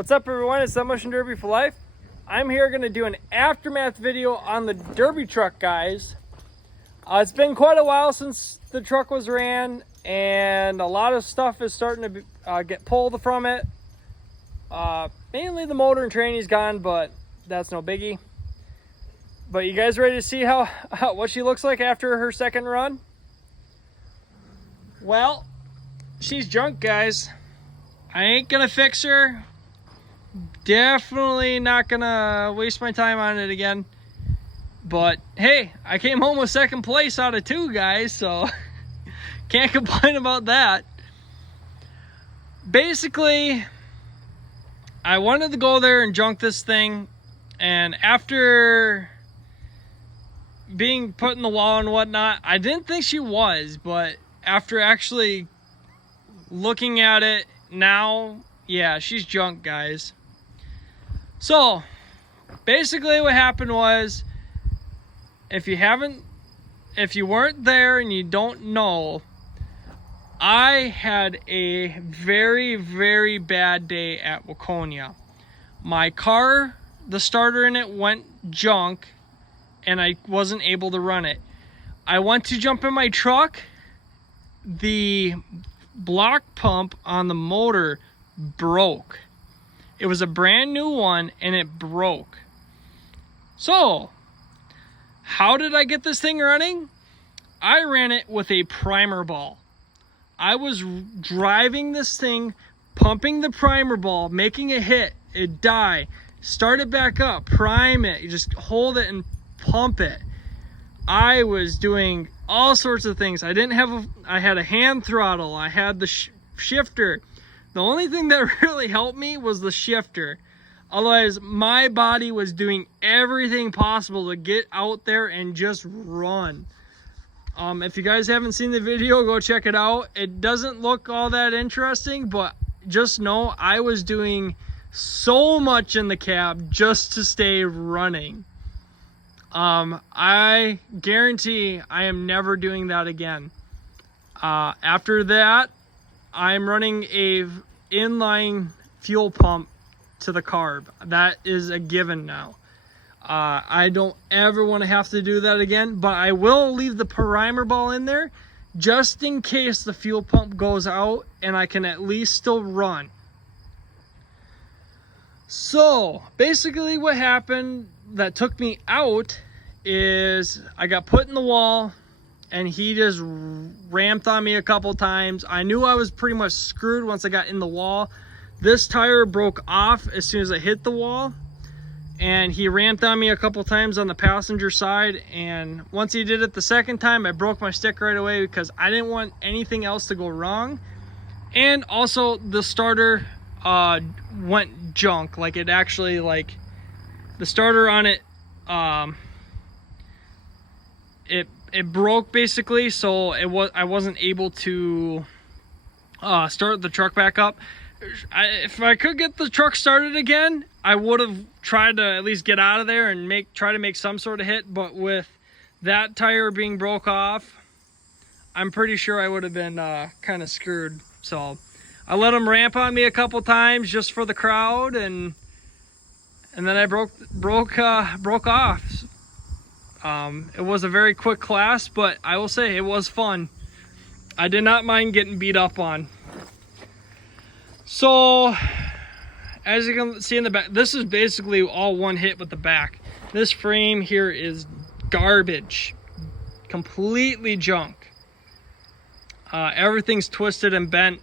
What's up, everyone? It's Demolition Derby for Life. I'm here going to do an aftermath video on the Derby truck, guys. It's been quite a while since the truck was ran, and a lot of stuff is starting to get pulled from it. Mainly the motor and tranny's gone, but that's no biggie. But you guys ready to see what she looks like after her second run? Well, she's junk, guys. I ain't gonna fix her. Definitely not gonna waste my time on it again. But hey, I came home with second place out of 2 guys, so can't complain about that. Basically, I wanted to go there and junk this thing, and after being put in the wall and whatnot, I didn't think she was, but after actually looking at it now, yeah, she's junk, guys. So basically what happened was, if you weren't there and you don't know, I had a very, very bad day at Waconia. My car, the starter in it went junk, and I wasn't able to run it. I went to jump in my truck. The block pump on the motor broke. It was a brand new one and it broke. So, how did I get this thing running? I ran it with a primer ball. I was driving this thing, pumping the primer ball, making it hit, it die, start it back up, prime it, you just hold it and pump it. I was doing all sorts of things. I had a hand throttle, I had the shifter. The only thing that really helped me was the shifter. Otherwise, my body was doing everything possible to get out there and just run. If you guys haven't seen the video, go check it out. It doesn't look all that interesting, but just know I was doing so much in the cab just to stay running. I guarantee I am never doing that again. After that, I'm running a inline fuel pump to the carb. That is a given now. I don't ever want to have to do that again, but I will leave the primer ball in there just in case the fuel pump goes out and I can at least still run. So basically what happened that took me out is I got put in the wall and he just ramped on me a couple times. I knew I was pretty much screwed once I got in the wall. This tire broke off as soon as I hit the wall, and he ramped on me a couple times on the passenger side, and once he did it the second time, I broke my stick right away because I didn't want anything else to go wrong. And also the starter went junk. Like, it actually, like, the starter on it, it broke basically, so I wasn't able to start the truck back up. If I could get the truck started again, I would have tried to at least get out of there and try to make some sort of hit, but with that tire being broke off, I'm pretty sure I would have been kind of screwed. So I let him ramp on me a couple times just for the crowd, and then I broke off. It was a very quick class, but I will say it was fun. I did not mind getting beat up on. So, as you can see in the back, this is basically all one hit with the back. This frame here is garbage. Completely junk. Everything's twisted and bent.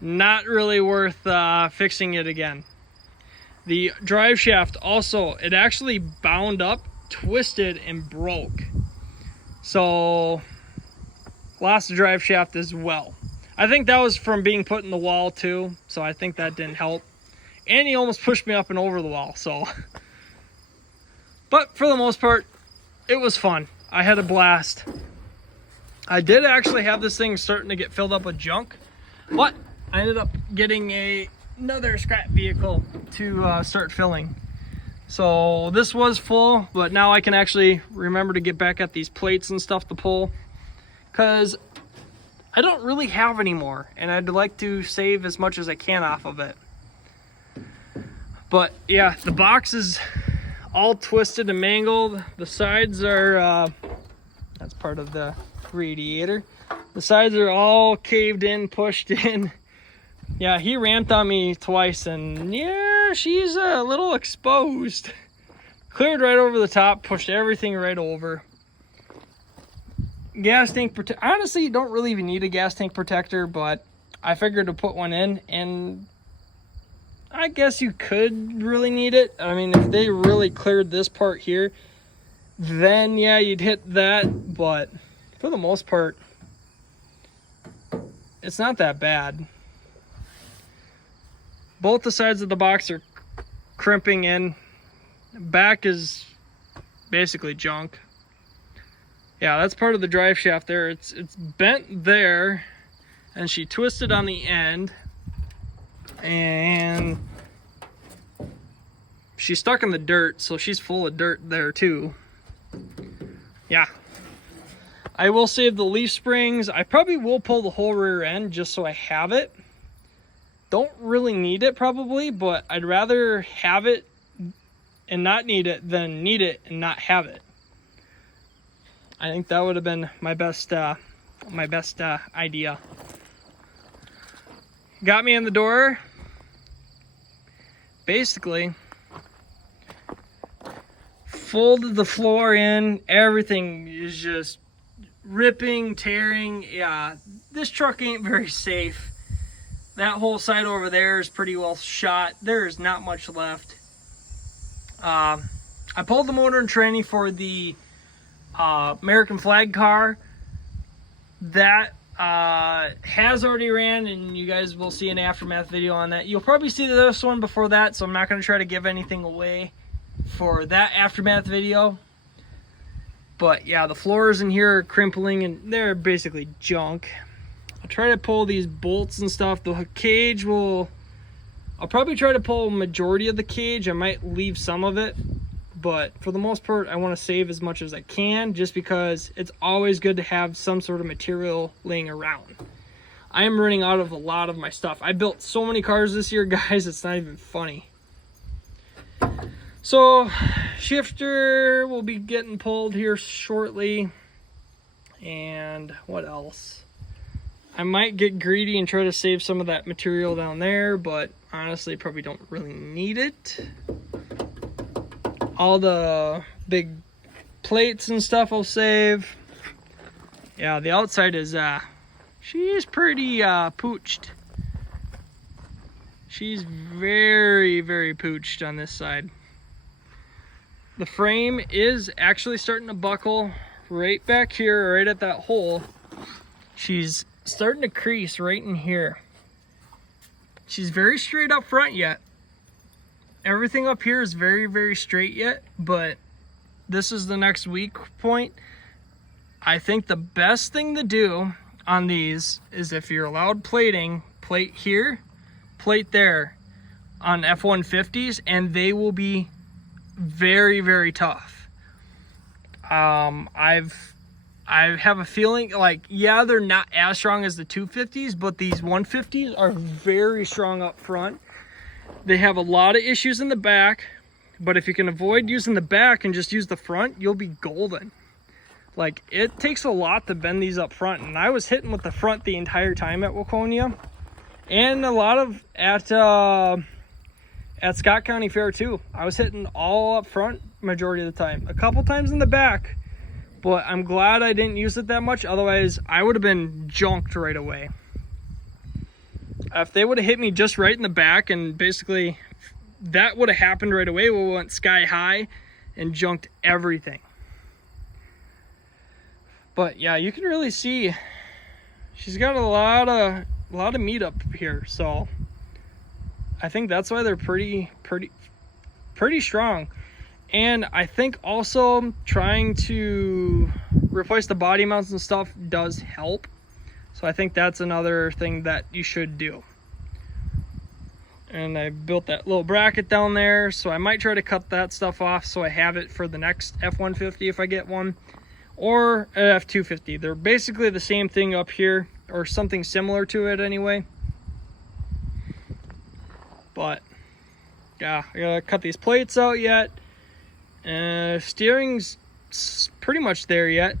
Not really worth fixing it again. The drive shaft also, it actually bound up, twisted, and broke. So lost the drive shaft as well. I think that was from being put in the wall too, so I think that didn't help. And he almost pushed me up and over the wall, so. But for the most part, it was fun. I had a blast. I did actually have this thing starting to get filled up with junk, but I ended up getting another scrap vehicle to start filling. So this was full, but now I can actually remember to get back at these plates and stuff to pull, because I don't really have any more, and I'd like to save as much as I can off of it. But yeah, the box is all twisted and mangled. The sides are, that's part of the radiator. The sides are all caved in, pushed in. Yeah, he ramped on me twice, and yeah, she's a little exposed. Cleared right over the top, pushed everything right over. Gas tank protector. Honestly, you don't really even need a gas tank protector, but I figured to put one in, and I guess you could really need it. I mean, if they really cleared this part here, then yeah, you'd hit that, but for the most part, it's not that bad. Both the sides of the box are crimping in. Back is basically junk. Yeah, that's part of the drive shaft there. It's bent there, and she twisted on the end, and she's stuck in the dirt, so she's full of dirt there too. Yeah. I will save the leaf springs. I probably will pull the whole rear end just so I have it. Don't really need it probably, but I'd rather have it and not need it than need it and not have it. I think that would have been my best idea. Got me in the door. Basically, folded the floor in. Everything is just ripping, tearing. Yeah, this truck ain't very safe. That whole side over there is pretty well shot. There is not much left. I pulled the motor and tranny for the American flag car. That has already ran, and you guys will see an aftermath video on that. You'll probably see this one before that, so I'm not going to try to give anything away for that aftermath video. But yeah, the floors in here are crimpling, and they're basically junk. I'll try to pull these bolts and stuff. The cage will... I'll probably try to pull a majority of the cage. I might leave some of it. But for the most part, I want to save as much as I can, just because it's always good to have some sort of material laying around. I am running out of a lot of my stuff. I built so many cars this year, guys, it's not even funny. So, shifter will be getting pulled here shortly. And what else? I might get greedy and try to save some of that material down there, but honestly, probably don't really need it. All the big plates and stuff I'll save. Yeah, the outside is, she's pretty pooched. She's very, very pooched on this side. The frame is actually starting to buckle right back here, right at that hole. She's starting to crease right in here. She's very straight up front yet. Everything up here is very, very straight yet, but this is the next weak point. I think the best thing to do on these is, if you're allowed plating, plate here, plate there on F-150s, and they will be very, very tough. I have a feeling, like, yeah, they're not as strong as the 250s, but these 150s are very strong up front. They have a lot of issues in the back, but if you can avoid using the back and just use the front, you'll be golden. Like, it takes a lot to bend these up front, and I was hitting with the front the entire time at Waconia, and a lot of at Scott County Fair too. I was hitting all up front majority of the time. A couple times in the back, but I'm glad I didn't use it that much. Otherwise, I would have been junked right away. If they would have hit me just right in the back, and basically that would have happened right away, we went sky high and junked everything. But yeah, you can really see she's got a lot of meat up here, so I think that's why they're pretty strong. And I think also trying to replace the body mounts and stuff does help. So I think that's another thing that you should do. And I built that little bracket down there, so I might try to cut that stuff off so I have it for the next F-150 if I get one, or an F-250. They're basically the same thing up here, or something similar to it anyway. But I gotta cut these plates out yet. Steering's pretty much there yet.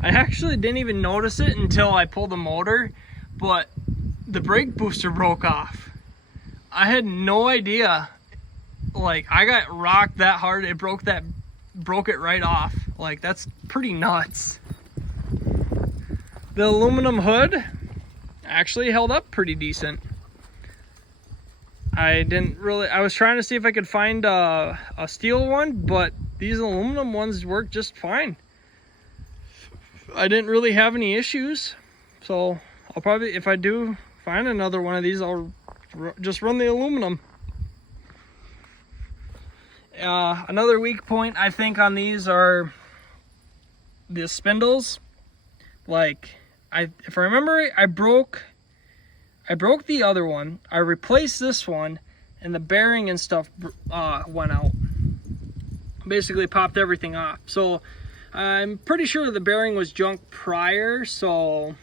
I actually didn't even notice it until I pulled the motor, but the brake booster broke off. I had no idea. Like, I got rocked that hard, it broke it right off. Like, that's pretty nuts. The aluminum hood actually held up pretty decent. I was trying to see if I could find a steel one, but these aluminum ones work just fine. I didn't really have any issues, so I'll probably, if I do find another one of these, I'll just run the aluminum. Another weak point I think on these are the spindles. Like, if I remember, I broke the other one. I replaced this one, and the bearing and stuff went out. Basically popped everything off. So I'm pretty sure the bearing was junk prior, so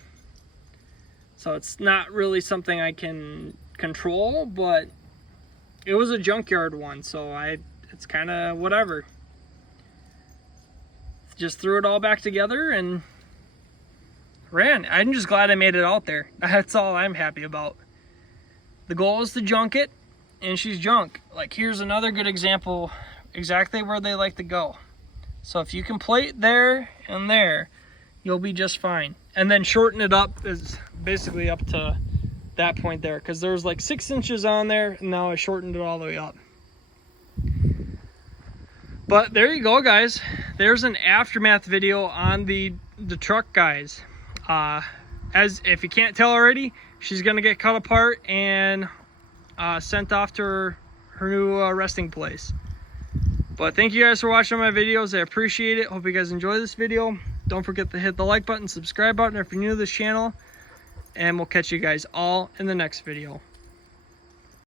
it's not really something I can control, but it was a junkyard one, so it's kind of whatever. Just threw it all back together and ran. I'm just glad I made it out there. That's all I'm happy about. The goal is to junk it, and she's junk. Like, here's another good example, exactly where they like to go. So if you can plate there and there, you'll be just fine. And then shorten it up is basically up to that point there, because there's like 6 inches on there, and now I shortened it all the way up. But there you go, guys. There's an aftermath video on the truck, guys. As if you can't tell already, she's gonna get cut apart and sent off to her new resting place. But thank you guys for watching my videos. I appreciate it. Hope you guys enjoy this video. Don't forget to hit the like button, subscribe button if you're new to this channel, and we'll catch you guys all in the next video.